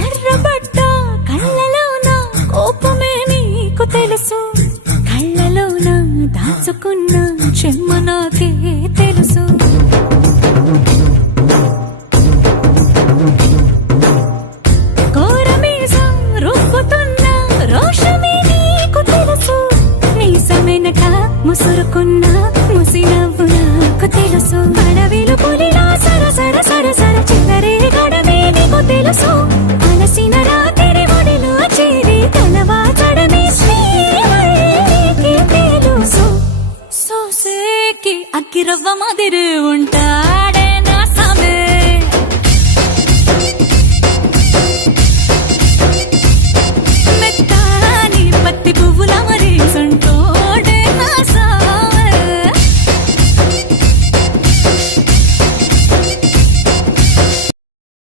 ఎర్రబడ్డ కళ్ళలోన కోపమే నీకు తెలుసు, కళ్ళలోన దాచుకున్న చెమ్మ నాకే తెలుసు.